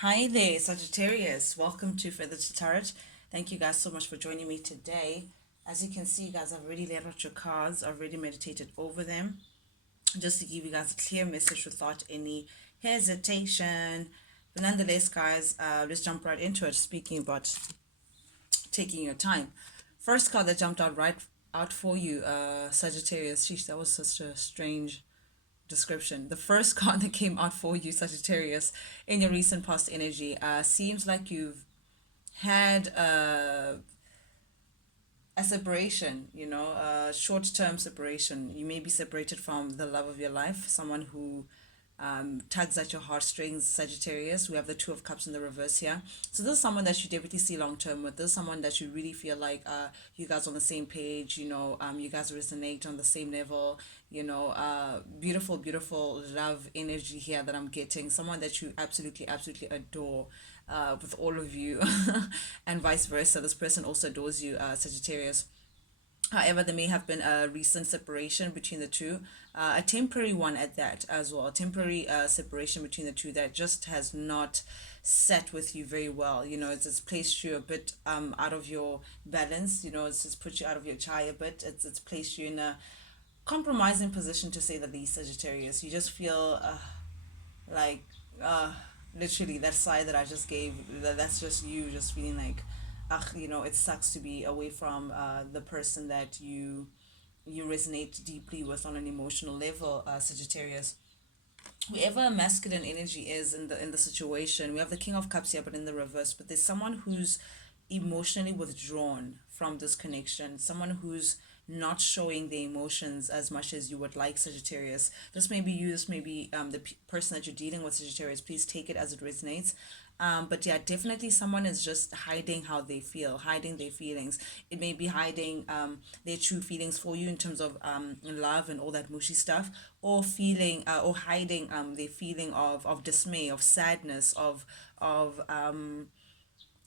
Hi there, Sagittarius. Welcome to Further to Tarot. Thank you guys so much for joining me today. As you can see, you guys, I've already laid out your cards, I've already meditated over them, just to give you guys a clear message without any hesitation. But nonetheless, guys, let's jump right into it. Speaking about taking your time. First card that jumped out for you, Sagittarius. Sheesh, that was such a strange description. The first card that came out for you, Sagittarius, in your recent past energy, seems like you've had a separation, a short term separation. You may be separated from the love of your life, someone who tugs at your heartstrings, Sagittarius. We have the Two of Cups in the reverse here. So this is someone that you definitely see long term with. This is someone that you really feel like you guys on the same page, you guys resonate on the same level, beautiful, beautiful love energy here that I'm getting. Someone that you absolutely, absolutely adore. With all of you, and vice versa. This person also adores you, Sagittarius. However, there may have been a recent separation between the two, a temporary one at that as well, a temporary separation between the two that just has not set with you very well. It's placed you a bit out of your balance. It's put you out of your chai a bit. It's placed you in a compromising position, to say the least, Sagittarius. You just feel like uh literally that sigh that I just gave, that's just you just feeling like it sucks to be away from the person that you resonate deeply with on an emotional level, Sagittarius. Whoever masculine energy is in the situation, we have the King of Cups here but in the reverse, but there's someone who's emotionally withdrawn from this connection, someone who's not showing the emotions as much as you would like, Sagittarius. This may be you, this may be the person that you're dealing with, Sagittarius. Please take it as it resonates. But yeah, definitely someone is just hiding how they feel, hiding their feelings. It may be hiding their true feelings for you in terms of love and all that mushy stuff, or feeling or hiding their feeling of dismay, of sadness, of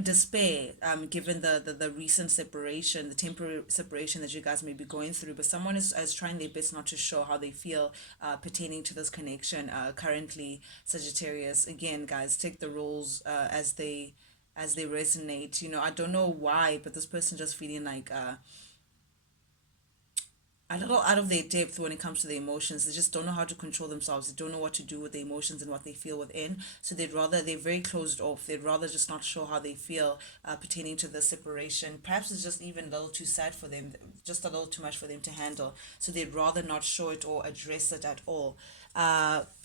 despair, given the recent separation, the temporary separation that you guys may be going through. But someone is trying their best not to show how they feel pertaining to this connection currently, Sagittarius. Again, guys, take the rules as they resonate. I don't know why, but this person just feeling like a little out of their depth when it comes to the emotions. They just don't know how to control themselves. They don't know what to do with the emotions and what they feel within. So they're very closed off. They'd rather just not show how they feel pertaining to the separation. Perhaps it's just even a little too sad for them, just a little too much for them to handle. So they'd rather not show it or address it at all.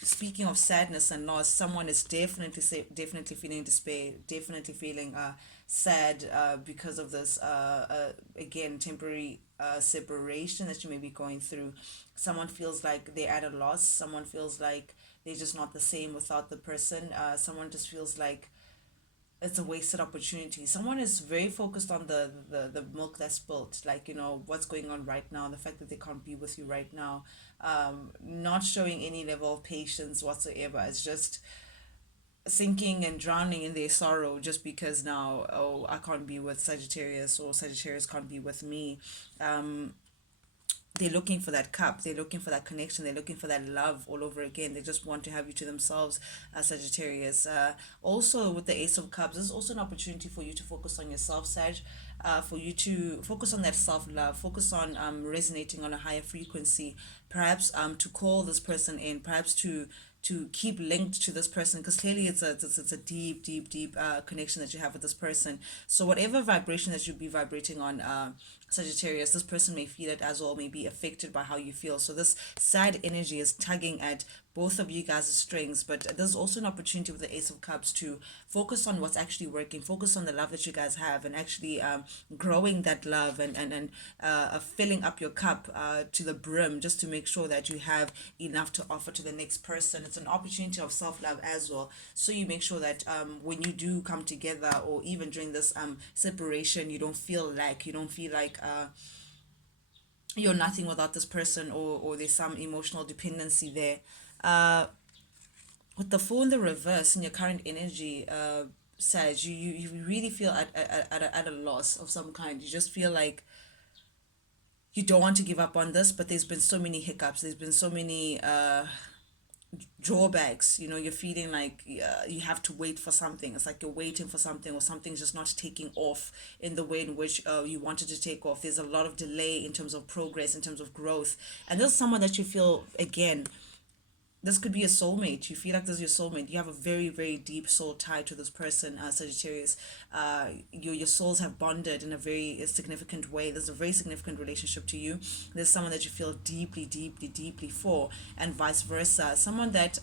Speaking of sadness and loss, someone is definitely feeling despair, definitely feeling sad because of this again temporary separation that you may be going through. Someone feels like they're at a loss. Someone feels like they're just not the same without the person. Someone just feels like it's a wasted opportunity. Someone is very focused on the milk that's spilt, like what's going on right now, the fact that they can't be with you right now, not showing any level of patience whatsoever. It's just sinking and drowning in their sorrow just because now, oh, I can't be with Sagittarius, or Sagittarius can't be with me. They're looking for that cup, they're looking for that connection, they're looking for that love all over again. They just want to have you to themselves, Sagittarius. Also with the Ace of Cups, this is also an opportunity for you to focus on yourself, Sag. For you to focus on that self-love, focus on resonating on a higher frequency, perhaps to call this person in, perhaps to keep linked to this person, because clearly it's a deep, deep, deep connection that you have with this person. So whatever vibration that you'll be vibrating on, Sagittarius, this person may feel it as well, may be affected by how you feel. So this sad energy is tugging at both of you guys' strings, but there's also an opportunity with the Ace of Cups to focus on what's actually working, focus on the love that you guys have, and actually growing that love, and filling up your cup to the brim, just to make sure that you have enough to offer to the next person. It's an opportunity of self-love as well. So you make sure that when you do come together, or even during this separation, you don't feel like you're nothing without this person, or there's some emotional dependency there. uh with the Fool in the reverse in your current energy, Sag, you really feel at a loss of some kind. You just feel like you don't want to give up on this, but there's been so many hiccups, there's been so many drawbacks. You know, you're feeling like you have to wait for something. It's like you're waiting for something, or something's just not taking off in the way in which you wanted to take off. There's a lot of delay in terms of progress, in terms of growth. And there's someone that you feel, again, this could be a soulmate. You feel like this is your soulmate. You have a very, very deep soul tie to this person, Sagittarius. Your souls have bonded in a very significant way. There's a very significant relationship to you. There's someone that you feel deeply, deeply, deeply for, and vice versa. Someone that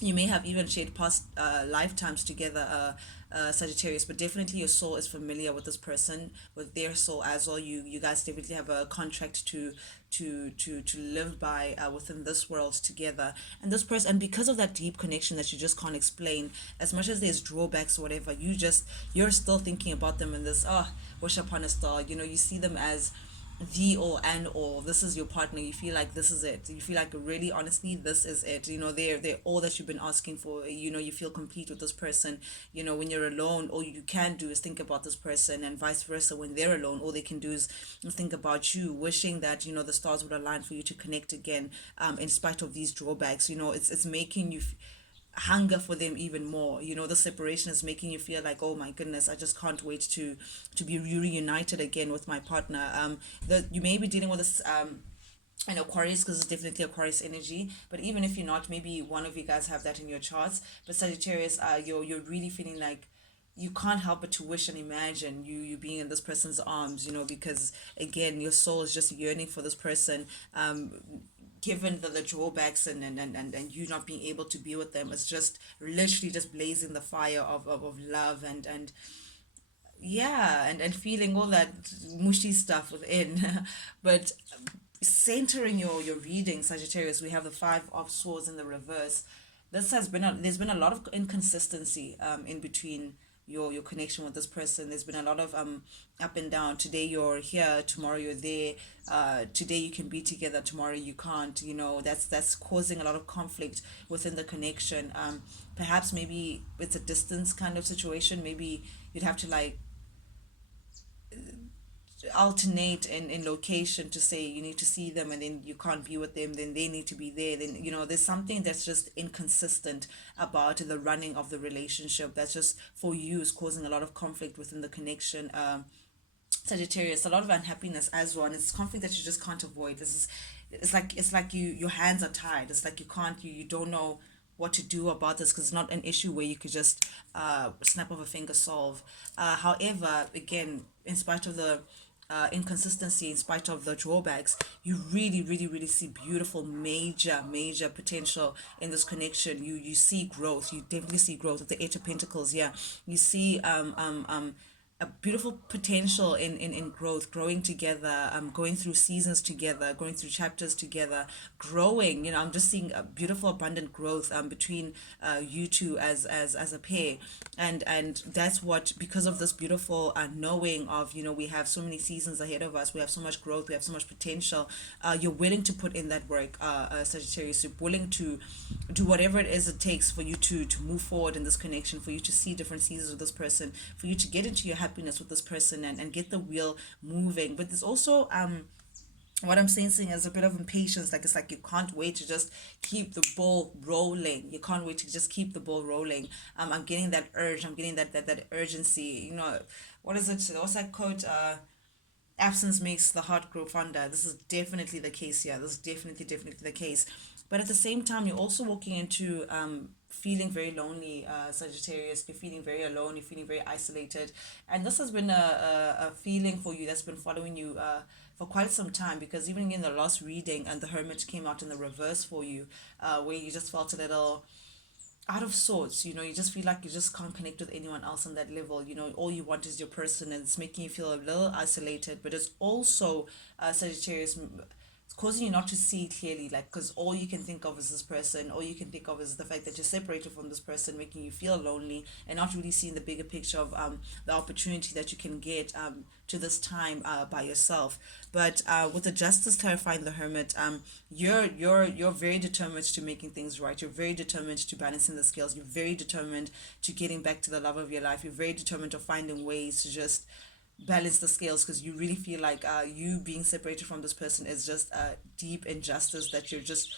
you may have even shared past lifetimes together, Sagittarius, but definitely your soul is familiar with this person, with their soul as well. You guys definitely have a contract to live by within this world together. And this person, and because of that deep connection that you just can't explain, as much as there's drawbacks or whatever, you're still thinking about them in this, wish upon a star. You know, you see them as the all and all. This is your partner. You feel like this is it. You feel like, really, honestly, this is it. You know, they're all that you've been asking for. You know, you feel complete with this person. You know, when you're alone, all you can do is think about this person, and vice versa. When they're alone, all they can do is think about you, wishing that, you know, the stars would align for you to connect again, in spite of these drawbacks. You know, it's making you hunger for them even more. You know, the separation is making you feel like, oh my goodness, I just can't wait to be reunited again with my partner. That you may be dealing with this an Aquarius, because it's definitely Aquarius energy. But even if you're not, maybe one of you guys have that in your charts. But Sagittarius, you're really feeling like you can't help but to wish and imagine you being in this person's arms, you know, because again, your soul is just yearning for this person. Given the drawbacks, and you not being able to be with them, it's just literally just blazing the fire of love, and yeah, and feeling all that mushy stuff within. But centering your reading, Sagittarius, we have the Five of Swords in the reverse. There's been a lot of inconsistency in between your connection with this person. There's been a lot of up and down. Today you're here, tomorrow you're there. Today you can be together, tomorrow you can't. You know, that's causing a lot of conflict within the connection. Perhaps maybe it's a distance kind of situation. Maybe you'd have to like alternate in location, to say you need to see them, and then you can't be with them, then they need to be there. Then, you know, there's something that's just inconsistent about the running of the relationship, that's just for you is causing a lot of conflict within the connection. Sagittarius, a lot of unhappiness as well, and it's conflict that you just can't avoid. This is, it's like your hands are tied. It's like you don't know what to do about this, because it's not an issue where you could just snap of a finger solve. However, again, in spite of the inconsistency, in spite of the drawbacks, you really, really, really see beautiful, major potential in this connection. You see growth. You definitely see growth with the Eight of Pentacles. Yeah, you see a beautiful potential in growth, growing together, going through seasons together, going through chapters together, growing. You know, I'm just seeing a beautiful, abundant growth between you two as a pair, and that's what, because of this beautiful knowing of, you know, we have so many seasons ahead of us, we have so much growth, we have so much potential. You're willing to put in that work, Sagittarius. You're willing to do whatever it is it takes for you to move forward in this connection, for you to see different seasons with this person, for you to get into your happiness with this person, and get the wheel moving. But there's also what I'm sensing is a bit of impatience. Like, it's like you can't wait to just keep the ball rolling. You can't wait to just keep the ball rolling. I'm getting that urge. I'm getting that urgency. You know, what is it? What's that quote? Absence makes the heart grow fonder. This is definitely the case here. This is definitely the case. But at the same time, you're also walking into feeling very lonely, Sagittarius. You're feeling very alone. You're feeling very isolated, and this has been a feeling for you that's been following you for quite some time, because even in the last reading, and the Hermit came out in the reverse for you, where you just felt a little out of sorts. You know, you just feel like you just can't connect with anyone else on that level. You know, all you want is your person, and it's making you feel a little isolated. But it's also, Sagittarius, it's causing you not to see clearly, like, because all you can think of is this person, all you can think of is the fact that you're separated from this person, making you feel lonely, and not really seeing the bigger picture of the opportunity that you can get to this time by yourself. But with the Justice clarifying the Hermit, you're very determined to making things right. You're very determined to balancing the scales. You're very determined to getting back to the love of your life. You're very determined to finding ways to just balance the scales, because you really feel like you being separated from this person is just a deep injustice that you're just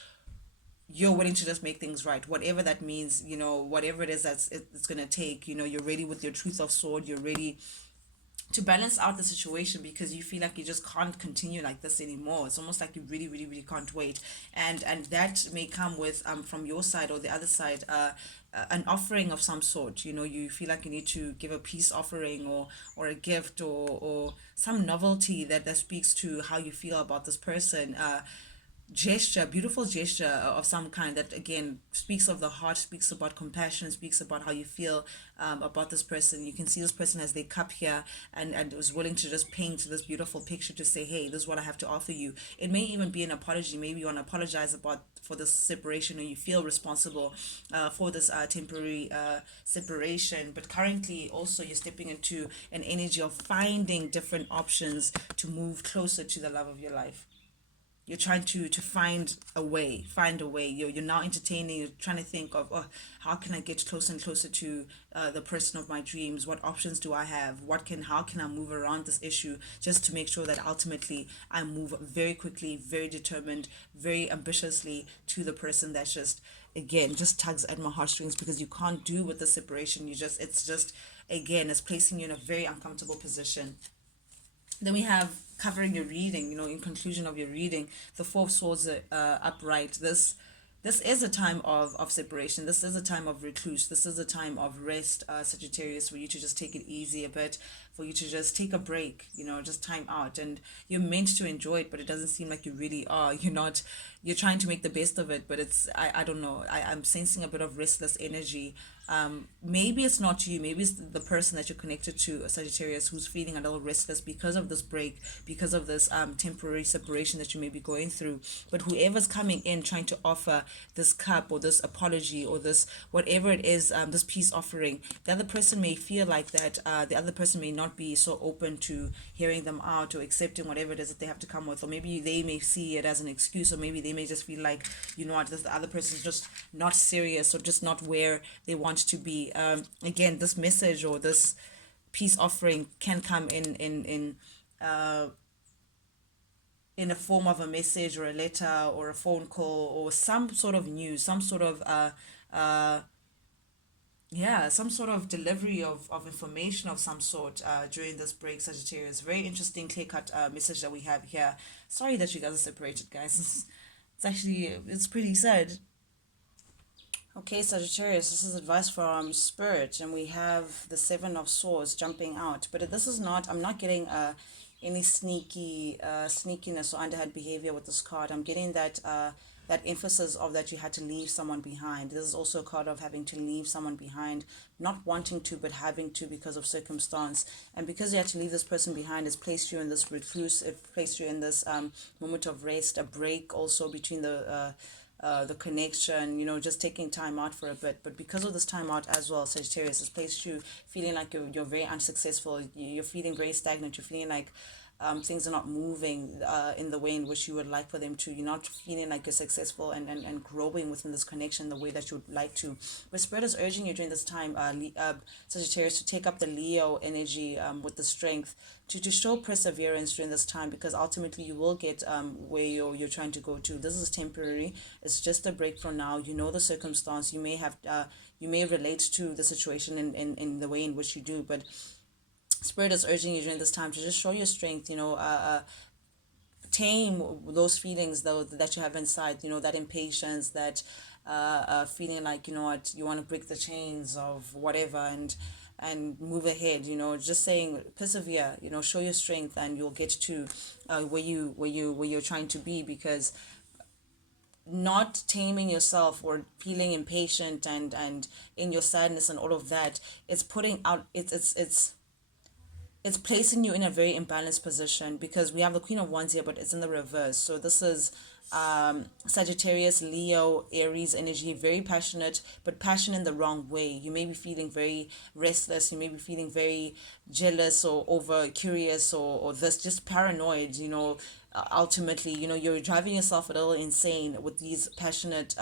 you're willing to just make things right, whatever that means, whatever it is it's going to take. You're ready with your truth of sword. You're ready to balance out the situation because you feel like you just can't continue like this anymore. It's almost like you really, really, really can't wait, and that may come with from your side or the other side, an offering of some sort. You feel like you need to give a peace offering, or a gift, or some novelty that speaks to how you feel about this person. Gesture, beautiful gesture of some kind that again speaks of the heart, speaks about compassion, speaks about how you feel about this person. You can see this person as their cup here, and was willing to just paint this beautiful picture to say, hey, this is what I have to offer you. It may even be an apology. Maybe you want to apologize about for this separation, or you feel responsible for this temporary separation. But currently also you're stepping into an energy of finding different options to move closer to the love of your life. You're trying to find a way. You're now entertaining. You're trying to think of, oh, how can I get closer and closer to the person of my dreams? What options do I have? How can I move around this issue just to make sure that ultimately I move very quickly, very determined, very ambitiously to the person that's just, again, just tugs at my heartstrings, because you can't do with the separation. It's just, again, it's placing you in a very uncomfortable position. Then we have covering your reading, in conclusion of your reading, the Four of Swords upright. This is a time of separation. This is a time of recluse. This is a time of rest, Sagittarius, for you to just take it easy a bit, for you to just take a break, just time out. And you're meant to enjoy it, but it doesn't seem like you really are. You're trying to make the best of it, but I don't know. I'm sensing a bit of restless energy. Maybe it's not you, maybe it's the person that you're connected to, Sagittarius, who's feeling a little restless because of this break, because of this temporary separation that you may be going through. But whoever's coming in trying to offer this cup, or this apology, or this whatever it is, this peace offering, the other person may feel like that. The other person may not be so open to hearing them out or accepting whatever it is that they have to come with, or maybe they may see it as an excuse, or maybe they may just feel like, what, this the other person's just not serious, or just not where they want to be. Again, this message or this peace offering can come in a form of a message, or a letter, or a phone call, or some sort of news, some sort of yeah, some sort of delivery of information of some sort during this break, Sagittarius. Very interesting, clear cut message that we have here. Sorry that you guys are separated, guys. It's pretty sad. Okay, Sagittarius, this is advice from Spirit, and we have the Seven of Swords jumping out. But this is not, I'm not getting any sneakiness or underhand behavior with this card. I'm getting that emphasis of that you had to leave someone behind. This is also a card of having to leave someone behind, not wanting to, but having to because of circumstance. And because you had to leave this person behind, it's placed you in this recluse, it placed you in this moment of rest, a break also between the connection, just taking time out for a bit. But because of this time out as well, Sagittarius, has placed you feeling like you're very unsuccessful. You're feeling very stagnant. You're feeling like things are not moving in the way in which you would like for them to. You're not feeling like you're successful and growing within this connection the way that you would like to. But Spirit is urging you during this time, Sagittarius, to take up the Leo energy with the strength to show perseverance during this time, because ultimately you will get where you're trying to go to. This is temporary. It's just a break for now. The circumstance. You may have you may relate to the situation in the way in which you do, but Spirit is urging you during this time to just show your strength, tame those feelings though that you have inside, that impatience, that feeling like, what, you want to break the chains of whatever and move ahead, just saying persevere, show your strength, and you'll get to where you're trying to be, because not taming yourself or feeling impatient and in your sadness and all of that, it's putting out it's placing you in a very imbalanced position, because we have the Queen of Wands here, but it's in the reverse. So this is Sagittarius, Leo, Aries energy, very passionate, but passion in the wrong way. You may be feeling very restless. You may be feeling very jealous or over curious, or this, just paranoid, ultimately, you're driving yourself a little insane with these passionate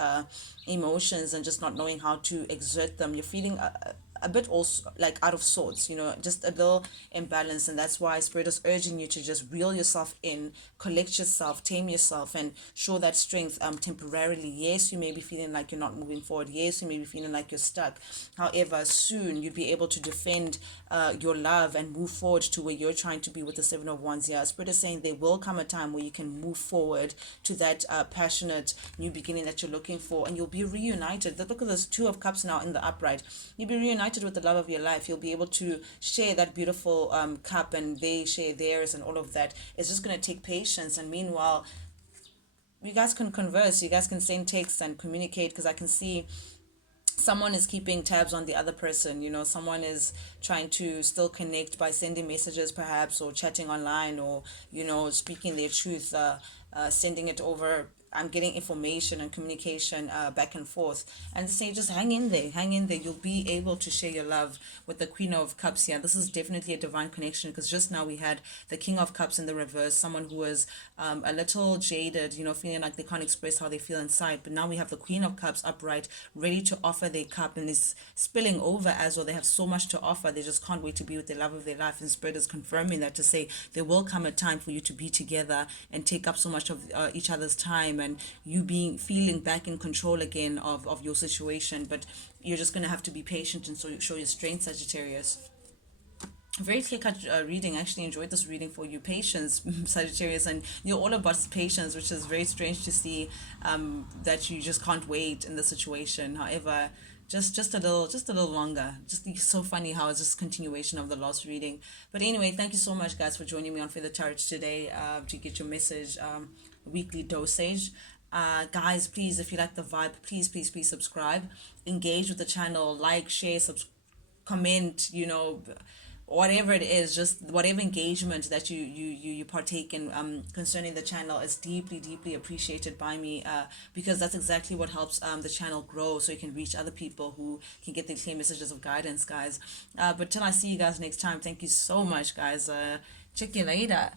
emotions, and just not knowing how to exert them. You're feeling a bit also like out of sorts, you know, just a little imbalance. And that's why Spirit is urging you to just reel yourself in, collect yourself, tame yourself, and show that strength temporarily. Yes, you may be feeling like you're not moving forward. Yes, you may be feeling like you're stuck. However, soon you'd be able to defend your love and move forward to where you're trying to be with the Seven of Wands here. Spirit is saying there will come a time where you can move forward to that passionate new beginning that you're looking for, and you'll be reunited. Look at those Two of Cups now in the upright. You'll be reunited with the love of your life. You'll be able to share that beautiful cup, and they share theirs, and all of that. It's just going to take patience. And meanwhile, you guys can converse, you guys can send texts and communicate, because I can see someone is keeping tabs on the other person. You know, someone is trying to still connect by sending messages perhaps, or chatting online, or, you know, speaking their truth, sending it over. I'm getting information and communication back and forth, and saying just hang in there, hang in there. You'll be able to share your love with the Queen of Cups here. This is definitely a divine connection, because just now we had the King of Cups in the reverse, someone who was a little jaded, you know, feeling like they can't express how they feel inside. But now we have the Queen of Cups upright, ready to offer their cup, and it's spilling over as well. They have so much to offer. They just can't wait to be with the love of their life. And Spirit is confirming that, to say there will come a time for you to be together and take up so much of each other's time, and you being feeling back in control again of your situation. But you're just going to have to be patient and so show your strength, Sagittarius. Very clear cut reading. I actually enjoyed this reading for you. Patience, Sagittarius, and you're all about patience, which is very strange to see, that you just can't wait in the situation. However, just a little longer. Just it's so funny how it's just continuation of the last reading. But anyway, thank you so much, guys, for joining me on Feather Tarot today, to get your message, weekly dosage. Guys, please, if you like the vibe, please subscribe, engage with the channel, like, share, comment, you know, whatever it is, just whatever engagement that you partake in concerning the channel is deeply appreciated by me, because that's exactly what helps the channel grow, so you can reach other people who can get the clear messages of guidance, guys. But till I see you guys next time, thank you so much, guys. Check you later.